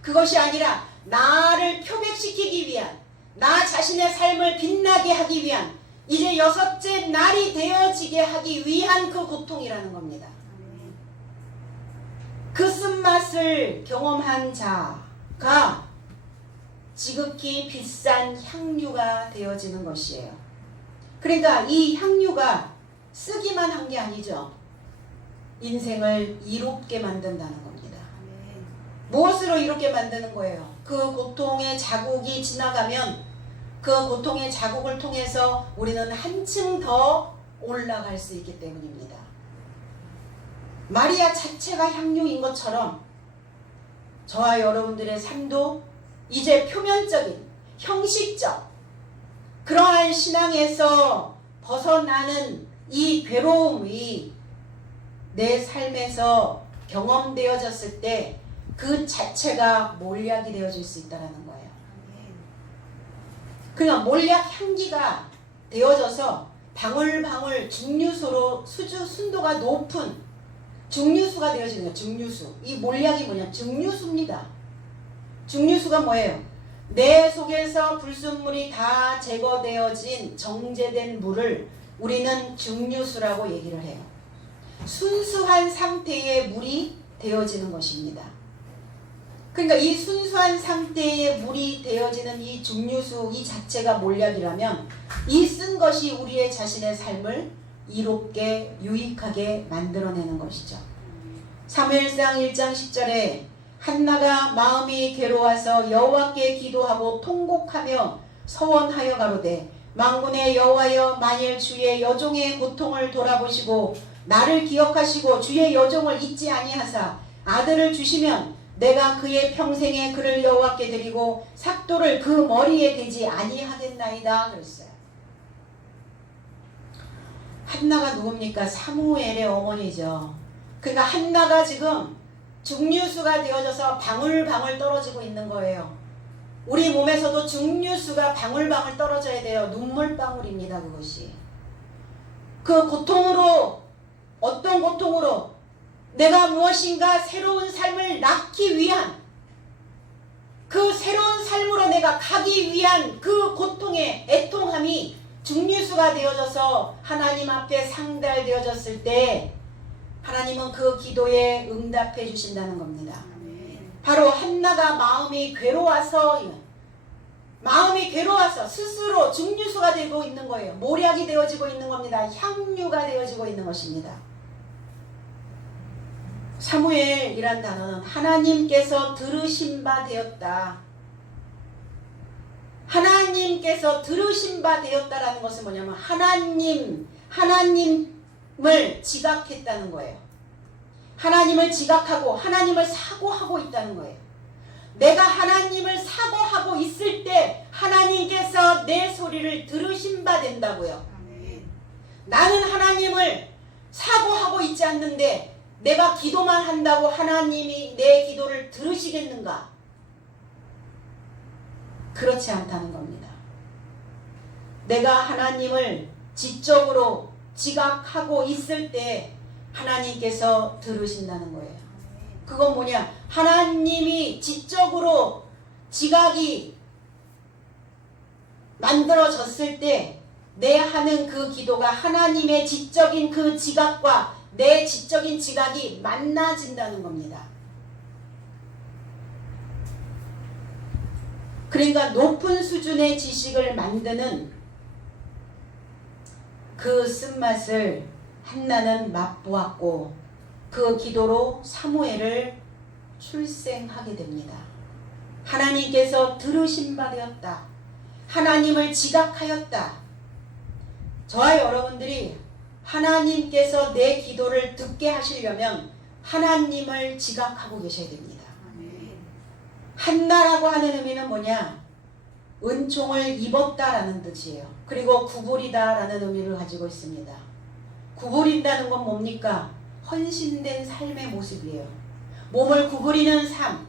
그것이 아니라 나를 표백시키기 위한, 나 자신의 삶을 빛나게 하기 위한, 이제 6째 날이 되어지게 하기 위한 그 고통이라는 겁니다. 그 쓴맛을 경험한 자가 지극히 비싼 향유가 되어지는 것이에요. 그러니까 이 향유가 쓰기만 한 게 아니죠. 인생을 이롭게 만든다는 겁니다. 무엇으로 이롭게 만드는 거예요? 그 고통의 자국이 지나가면 그 고통의 자국을 통해서 우리는 한층 더 올라갈 수 있기 때문입니다. 마리아 자체가 향유인 것처럼 저와 여러분들의 삶도 이제 표면적인, 형식적 그러한 신앙에서 벗어나는 이 괴로움이 내 삶에서 경험되어졌을 때 그 자체가 몰약이 되어질 수 있다는 거예요. 그냥 몰약 향기가 되어져서 방울방울 증류수로 순도가 높은 증류수가 되어지는 거예요. 증류수. 이 몰약이 뭐냐? 증류수입니다. 증류수가 뭐예요? 내 속에서 불순물이 다 제거되어진 정제된 물을 우리는 증류수라고 얘기를 해요. 순수한 상태의 물이 되어지는 것입니다. 그러니까 이 순수한 상태의 물이 되어지는 이 증류수 이 자체가 몰약이라면 이 쓴 것이 우리의 자신의 삶을 이롭게 유익하게 만들어내는 것이죠. 사무엘상 1장 10절에 한나가 마음이 괴로워서 여호와께 기도하고 통곡하며 서원하여 가로되 만군의 여호와여 만일 주의 여종의 고통을 돌아보시고 나를 기억하시고 주의 여종을 잊지 아니하사 아들을 주시면 내가 그의 평생에 그를 여호와께 드리고 삭도를 그 머리에 대지 아니하겠나이다 그랬어요. 한나가 누굽니까? 사무엘의 어머니죠. 그러니까 한나가 지금 증류수가 되어져서 방울방울 떨어지고 있는 거예요. 우리 몸에서도 증류수가 방울방울 떨어져야 돼요. 눈물방울입니다. 그것이. 그 고통으로 어떤 고통으로 내가 무엇인가 새로운 삶을 낳기 위한 그 새로운 삶으로 내가 가기 위한 그 고통의 애통함이 증류수가 되어져서 하나님 앞에 상달되어졌을 때 하나님은 그 기도에 응답해 주신다는 겁니다. 바로 한나가 마음이 괴로워서 스스로 증류수가 되고 있는 거예요. 모략이 되어지고 있는 겁니다. 향유가 되어지고 있는 것입니다. 사무엘이란 단어는 하나님께서 들으신 바 되었다. 하나님께서 들으신 바 되었다라는 것은 뭐냐면 하나님을 지각했다는 거예요. 하나님을 지각하고 하나님을 사고하고 있다는 거예요. 내가 하나님을 사고하고 있을 때 하나님께서 내 소리를 들으신 바 된다고요. 나는 하나님을 사고하고 있지 않는데 내가 기도만 한다고 하나님이 내 기도를 들으시겠는가? 그렇지 않다는 겁니다. 내가 하나님을 지적으로 지각하고 있을 때 하나님께서 들으신다는 거예요. 그건 뭐냐? 하나님이 지적으로 지각이 만들어졌을 때 내 하는 그 기도가 하나님의 지적인 그 지각과 내 지적인 지각이 만나진다는 겁니다. 그러니까 높은 수준의 지식을 만드는 그 쓴맛을 한나는 맛보았고 그 기도로 사무엘을 출생하게 됩니다. 하나님께서 들으신 바 되었다. 하나님을 지각하였다. 저와 여러분들이 하나님께서 내 기도를 듣게 하시려면 하나님을 지각하고 계셔야 됩니다. 한나라고 하는 의미는 뭐냐? 은총을 입었다라는 뜻이에요. 그리고 구부리다라는 의미를 가지고 있습니다. 구부린다는 건 뭡니까? 헌신된 삶의 모습이에요. 몸을 구부리는 삶.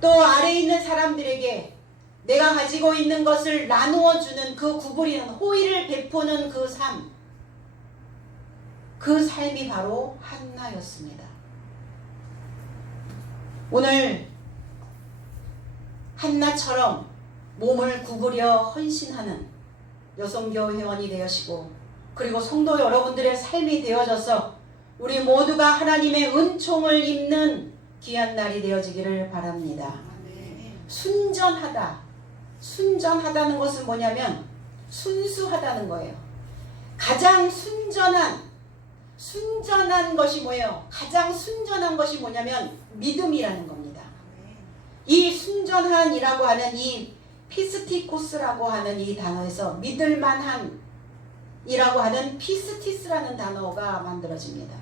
또 아래에 있는 사람들에게 내가 가지고 있는 것을 나누어주는 그 구부리는 호의를 베푸는 그 삶. 그 삶이 바로 한나였습니다. 오늘 한나처럼 몸을 구부려 헌신하는 여성교회 회원이 되시고 그리고 성도 여러분들의 삶이 되어져서 우리 모두가 하나님의 은총을 입는 귀한 날이 되어지기를 바랍니다. 순전하다는 것은 뭐냐면 순수하다는 거예요. 가장 순전한 것이 뭐예요? 가장 순전한 것이 뭐냐면 믿음이라는 겁니다. 이 순전한이라고 하는 이 피스티코스라고 하는 이 단어에서 믿을만한 이라고 하는 피스티스라는 단어가 만들어집니다.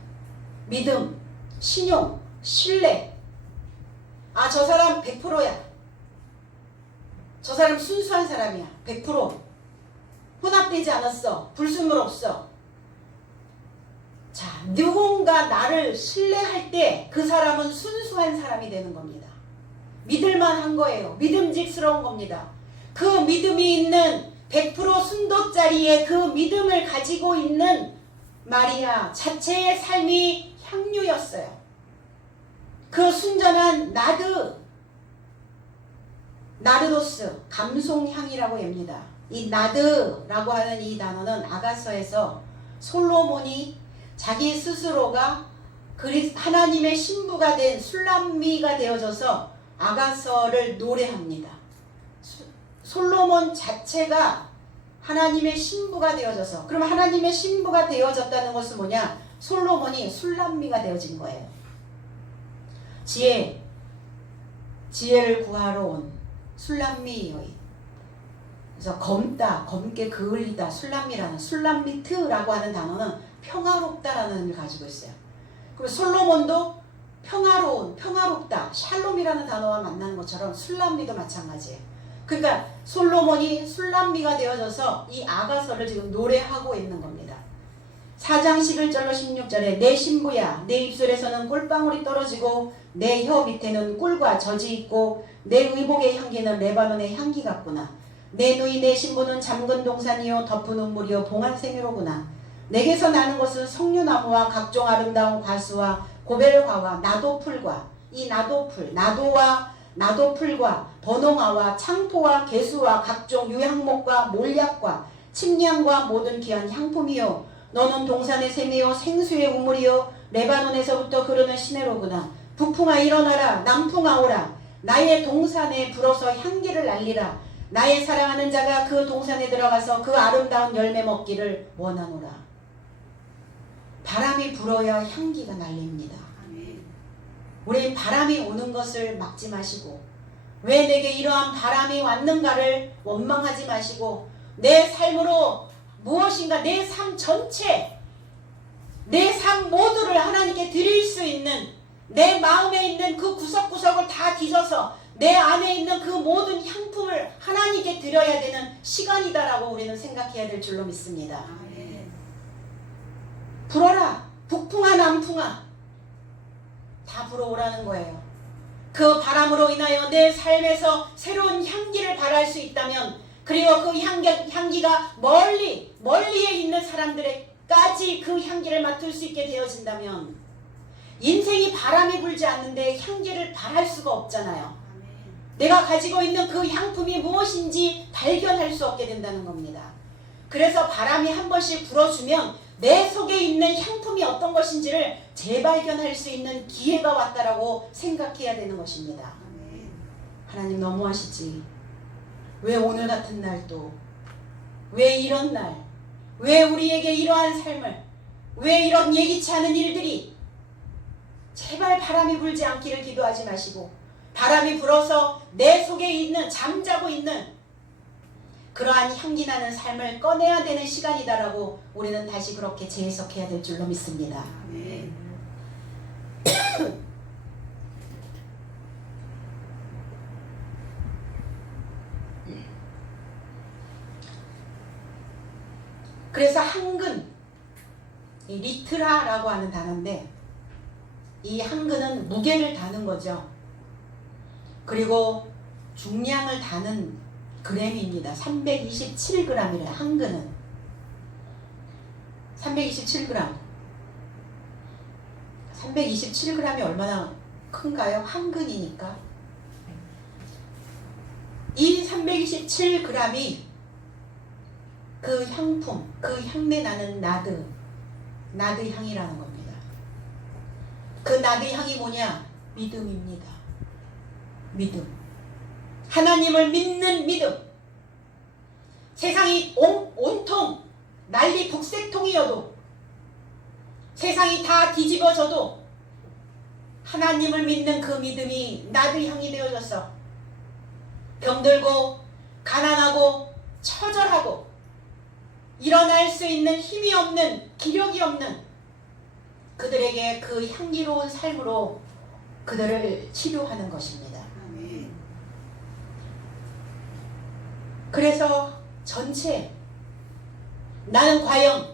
믿음, 신용, 신뢰. 아, 저 사람 100%야. 저 사람 순수한 사람이야. 100%. 혼합되지 않았어. 불순물 없어. 자, 누군가 나를 신뢰할 때 그 사람은 순수한 사람이 되는 겁니다. 믿을만한 거예요. 믿음직스러운 겁니다. 그 믿음이 있는 100% 순도짜리의 그 믿음을 가지고 있는 마리아 자체의 삶이 향유였어요. 그 순전한 나드, 나르도스, 감송향이라고 합니다. 이 나드라고 하는 이 단어는 아가서에서 솔로몬이 자기 스스로가 하나님의 신부가 된 술람미가 되어져서 아가서를 노래합니다. 솔로몬 자체가 하나님의 신부가 되어져서, 그럼 하나님의 신부가 되어졌다는 것은 뭐냐? 솔로몬이 술람미가 되어진 거예요. 지혜를 구하러 온 술람미 여인. 그래서 검게 그을리다, 술람미트라고 하는 단어는 평화롭다라는 의미를 가지고 있어요. 그리고 솔로몬도 평화롭다, 샬롬이라는 단어와 만나는 것처럼 술람미도 마찬가지예요. 그러니까 솔로몬이 술람미가 되어져서 이 아가서를 지금 노래하고 있는 겁니다. 4장 11절로 16절에 내 신부야, 내 입술에서는 꿀방울이 떨어지고 내 혀 밑에는 꿀과 젖이 있고 내 의복의 향기는 레바논의 향기 같구나. 내 누이 내 신부는 잠근 동산이요 덮은 우물이요 봉한 생유로구나. 내게서 나는 것은 석류나무와 각종 아름다운 과수와 고벨과와 나도풀과, 이 나도풀과 버농화와 창포와 개수와 각종 유향목과 몰약과 침량과 모든 귀한 향품이요 너는 동산의 샘이요 생수의 우물이요 레바논에서부터 흐르는 시내로구나. 북풍아 일어나라, 남풍아 오라. 나의 동산에 불어서 향기를 날리라. 나의 사랑하는 자가 그 동산에 들어가서 그 아름다운 열매 먹기를 원하노라. 바람이 불어야 향기가 날립니다. 우리 바람이 오는 것을 막지 마시고, 왜 내게 이러한 바람이 왔는가를 원망하지 마시고, 내 삶으로 무엇인가 내 삶 전체, 내 삶 모두를 하나님께 드릴 수 있는, 내 마음에 있는 그 구석구석을 다 뒤져서 내 안에 있는 그 모든 향품을 하나님께 드려야 되는 시간이다라고 우리는 생각해야 될 줄로 믿습니다. 불어라, 북풍아 남풍아, 다 불어오라는 거예요. 그 바람으로 인하여 내 삶에서 새로운 향기를 발할 수 있다면, 그리고 그 향기가 멀리에 있는 사람들에까지 그 향기를 맡을 수 있게 되어진다면, 인생이 바람이 불지 않는데 향기를 발할 수가 없잖아요. 내가 가지고 있는 그 향품이 무엇인지 발견할 수 없게 된다는 겁니다. 그래서 바람이 한 번씩 불어주면 내 속에 있는 향품이 어떤 것인지를 재발견할 수 있는 기회가 왔다라고 생각해야 되는 것입니다. 하나님 너무하시지. 왜 오늘 같은 날도, 왜 이런 날, 왜 우리에게 이러한 삶을, 왜 이런 예기치 않은 일들이, 제발 바람이 불지 않기를 기도하지 마시고, 바람이 불어서 내 속에 있는, 잠자고 있는 그러한 향기나는 삶을 꺼내야 되는 시간이다라고 우리는 다시 그렇게 재해석해야 될 줄로 믿습니다. 그래서 한근, 이 리트라라고 하는 단어인데, 이 한근은 무게를 다는 거죠. 그리고 중량을 다는 그램입니다. 327g이래요. 한근은 327g. 327g이 얼마나 큰가요? 한근이니까. 이 327g이 그 향품, 그 향내 나는 나드 향이라는 겁니다. 그 나드 향이 뭐냐? 믿음입니다. 믿음. 하나님을 믿는 믿음. 세상이 온통 난리 북새통이어도, 세상이 다 뒤집어져도 하나님을 믿는 그 믿음이 나드 향이 되어져서 병들고 가난하고 처절하고 일어날 수 있는 힘이 없는, 기력이 없는 그들에게 그 향기로운 삶으로 그들을 치료하는 것입니다. 그래서 전체, 나는 과연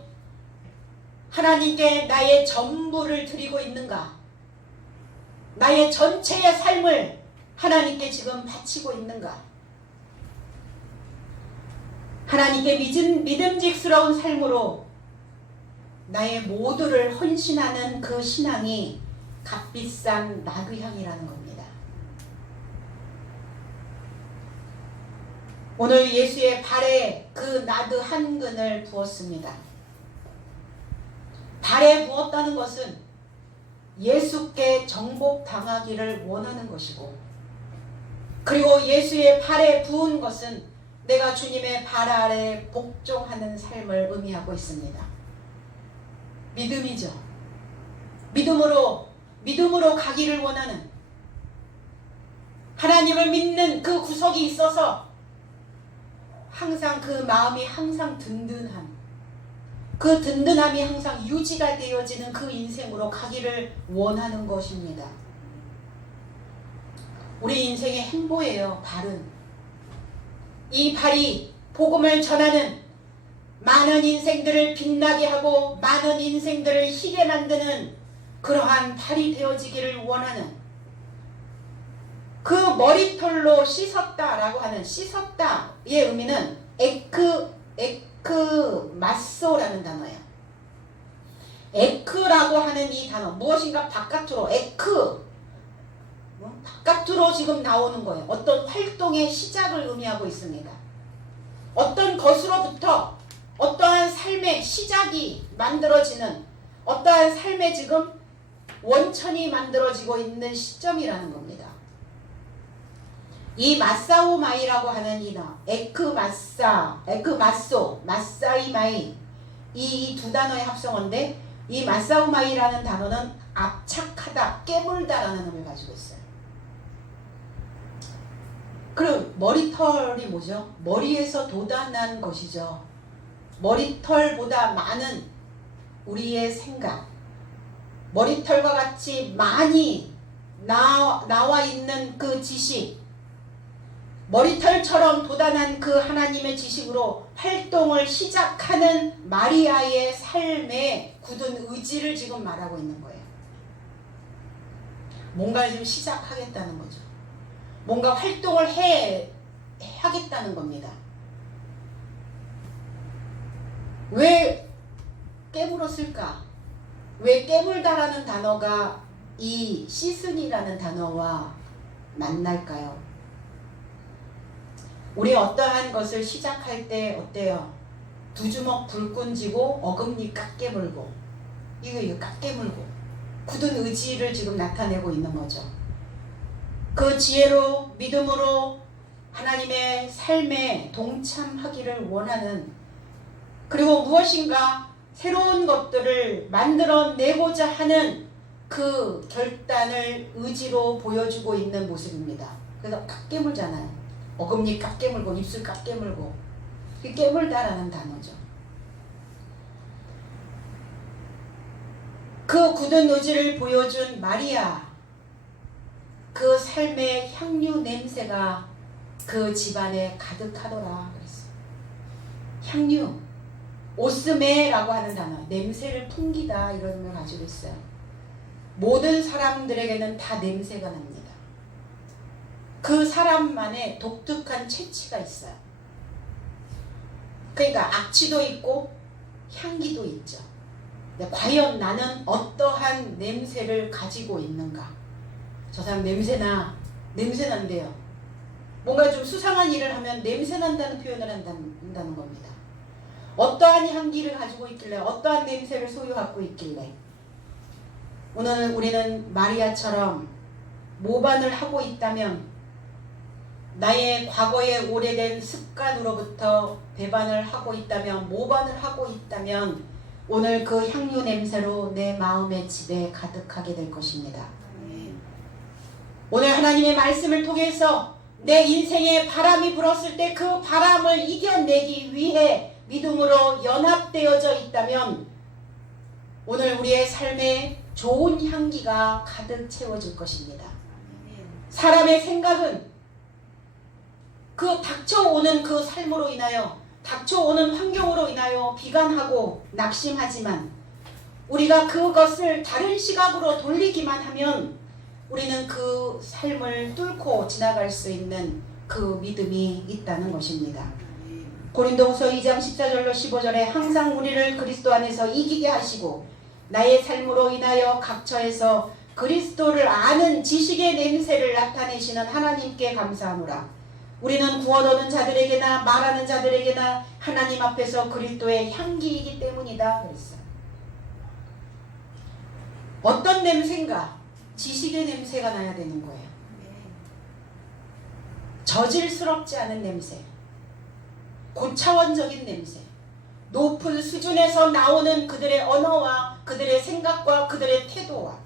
하나님께 나의 전부를 드리고 있는가? 나의 전체의 삶을 하나님께 지금 바치고 있는가? 하나님께 믿음직스러운 삶으로 나의 모두를 헌신하는 그 신앙이 값비싼 나그향이라는 겁니다. 오늘 예수의 발에 그 나드 한 근을 부었습니다. 발에 부었다는 것은 예수께 정복당하기를 원하는 것이고, 그리고 예수의 발에 부은 것은 내가 주님의 발 아래 복종하는 삶을 의미하고 있습니다. 믿음이죠. 믿음으로 가기를 원하는, 하나님을 믿는 그 구석이 있어서 항상 그 마음이 항상 든든한, 그 든든함이 항상 유지가 되어지는 그 인생으로 가기를 원하는 것입니다. 우리 인생의 행보예요. 발은. 이 발이 복음을 전하는, 많은 인생들을 빛나게 하고 많은 인생들을 희게 만드는 그러한 발이 되어지기를 원하는, 그 머리털로 씻었다라고 하는, 씻었다의 의미는 에크마소라는 단어예요. 에크라고 하는 이 단어, 무엇인가 바깥으로, 바깥으로 지금 나오는 거예요. 어떤 활동의 시작을 의미하고 있습니다. 어떤 것으로부터 어떠한 삶의 시작이 만들어지는, 어떠한 삶의 지금 원천이 만들어지고 있는 시점이라는 겁니다. 이 마사오마이라고 하는 이 단어, 에크마소, 마사이마이, 이 두 단어의 합성어인데, 이 마사오마이라는 단어는 압착하다, 깨물다라는 의미를 가지고 있어요. 그럼 머리털이 뭐죠? 머리에서 돋아난 것이죠. 머리털보다 많은 우리의 생각, 머리털과 같이 많이 나와 있는 그 지식, 머리털처럼 돋아난 그 하나님의 지식으로 활동을 시작하는 마리아의 삶의 굳은 의지를 지금 말하고 있는 거예요. 뭔가 지금 시작하겠다는 거죠. 뭔가 활동을 하겠다는 겁니다. 왜 깨물었을까? 왜 깨물다라는 단어가 이 시즌이라는 단어와 만날까요? 우리 어떠한 것을 시작할 때 어때요? 두 주먹 불끈 쥐고 어금니 깍 깨물고, 이거 깍 깨물고 굳은 의지를 지금 나타내고 있는 거죠. 그 지혜로, 믿음으로 하나님의 삶에 동참하기를 원하는, 그리고 무엇인가 새로운 것들을 만들어내고자 하는 그 결단을 의지로 보여주고 있는 모습입니다. 그래서 깍 깨물잖아요. 어금니 깍 깨물고 입술 깍 깨물고, 깨물다라는 단어죠. 그 굳은 의지를 보여준 마리아, 그 삶의 향유 냄새가 그 집안에 가득하더라 그랬어요. 향유, 오스메라고 하는 단어, 냄새를 풍기다, 이런 의미를 가지고 있어요. 모든 사람들에게는 다 냄새가 납니다. 그 사람만의 독특한 체취가 있어요. 그러니까 악취도 있고 향기도 있죠. 과연 나는 어떠한 냄새를 가지고 있는가? 저 사람 냄새난대요. 뭔가 좀 수상한 일을 하면 냄새난다는 표현을 한다는 겁니다. 어떠한 향기를 가지고 있길래, 어떠한 냄새를 소유하고 있길래. 오늘 우리는 마리아처럼 모반을 하고 있다면, 나의 과거의 오래된 습관으로부터 배반을 하고 있다면, 모반을 하고 있다면, 오늘 그 향유 냄새로 내 마음의 집에 가득하게 될 것입니다. 오늘 하나님의 말씀을 통해서 내 인생에 바람이 불었을 때 그 바람을 이겨내기 위해 믿음으로 연합되어져 있다면, 오늘 우리의 삶에 좋은 향기가 가득 채워질 것입니다. 사람의 생각은 그 닥쳐오는 그 삶으로 인하여, 닥쳐오는 환경으로 인하여 비관하고 낙심하지만, 우리가 그것을 다른 시각으로 돌리기만 하면 우리는 그 삶을 뚫고 지나갈 수 있는 그 믿음이 있다는 것입니다. 고린도후서 2장 14절로 15절에 항상 우리를 그리스도 안에서 이기게 하시고 나의 삶으로 인하여 각처에서 그리스도를 아는 지식의 냄새를 나타내시는 하나님께 감사하노라. 우리는 구원 얻은 자들에게나 말하는 자들에게나 하나님 앞에서 그리스도의 향기이기 때문이다 그랬어요. 어떤 냄새인가? 지식의 냄새가 나야 되는 거예요. 저질스럽지 않은 냄새, 고차원적인 냄새, 높은 수준에서 나오는 그들의 언어와 그들의 생각과 그들의 태도와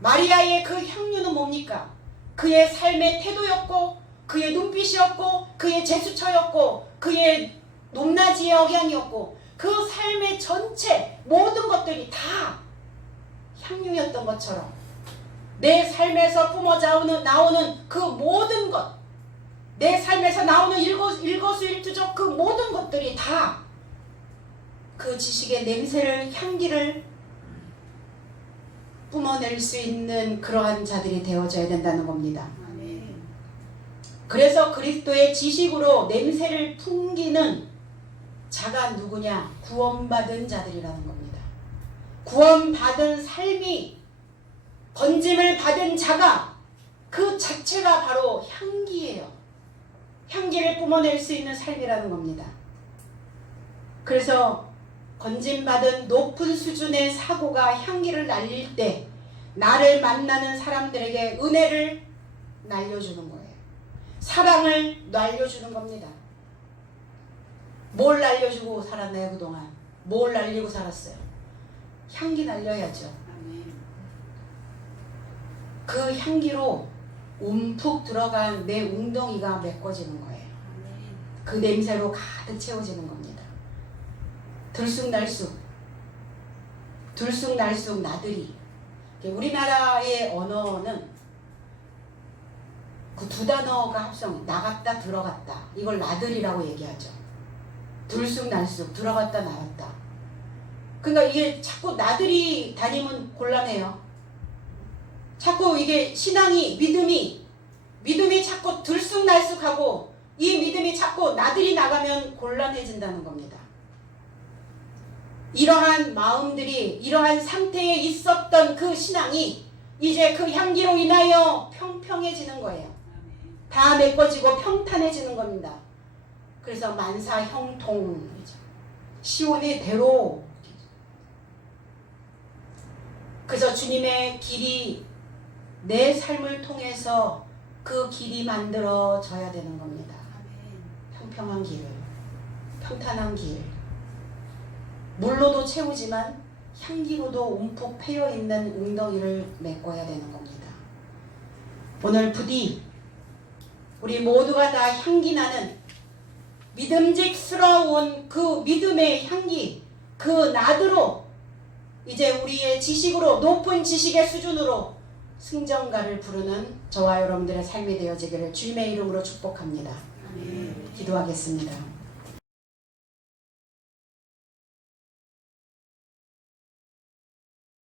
마리아의 그 향유는 뭡니까? 그의 삶의 태도였고 그의 눈빛이었고 그의 제스처였고 그의 높낮이의 억양이었고 그 삶의 전체 모든 것들이 다 향유였던 것처럼 내 삶에서 나오는 그 모든 것, 내 삶에서 나오는 일거수일투족 그 모든 것들이 다 그 지식의 냄새를, 향기를 뿜어낼 수 있는 그러한 자들이 되어져야 된다는 겁니다. 그래서 그리스도의 지식으로 냄새를 풍기는 자가 누구냐? 구원받은 자들이라는 겁니다. 구원받은 삶이, 건짐을 받은 자가 그 자체가 바로 향기예요. 향기를 뿜어낼 수 있는 삶이라는 겁니다. 그래서 건짐받은 높은 수준의 사고가 향기를 날릴 때 나를 만나는 사람들에게 은혜를 날려주는 거예요. 사랑을 날려주는 겁니다. 뭘 날려주고 살았나요 그동안? 뭘 날리고 살았어요? 향기 날려야죠. 그 향기로 움푹 들어간 내 웅덩이가 메꿔지는 거예요. 그 냄새로 가득 채워지는 겁니다. 들쑥날쑥 나들이. 우리나라의 언어는 그 두 단어가 합성, 나갔다 들어갔다, 이걸 나들이라고 얘기하죠. 들쑥날쑥 들어갔다 나왔다. 그러니까 이게 자꾸 나들이 다니면 곤란해요. 자꾸 이게 신앙이, 믿음이 자꾸 들쑥날쑥하고 이 믿음이 자꾸 나들이 나가면 곤란해진다는 겁니다. 이러한 마음들이, 이러한 상태에 있었던 그 신앙이 이제 그 향기로 인하여 평평해지는 거예요. 다 메꿔지고 평탄해지는 겁니다. 그래서 만사형통이죠. 시온의 대로. 그래서 주님의 길이 내 삶을 통해서 그 길이 만들어져야 되는 겁니다. 평평한 길, 평탄한 길. 물로도 채우지만 향기로도 움푹 패여있는 웅덩이를 메꿔야 되는 겁니다. 오늘 부디 우리 모두가 다 향기나는 믿음직스러운 그 믿음의 향기, 그 나드로 이제 우리의 지식으로, 높은 지식의 수준으로 승전가를 부르는 저와 여러분들의 삶이 되어지기를 주님의 이름으로 축복합니다. 기도하겠습니다.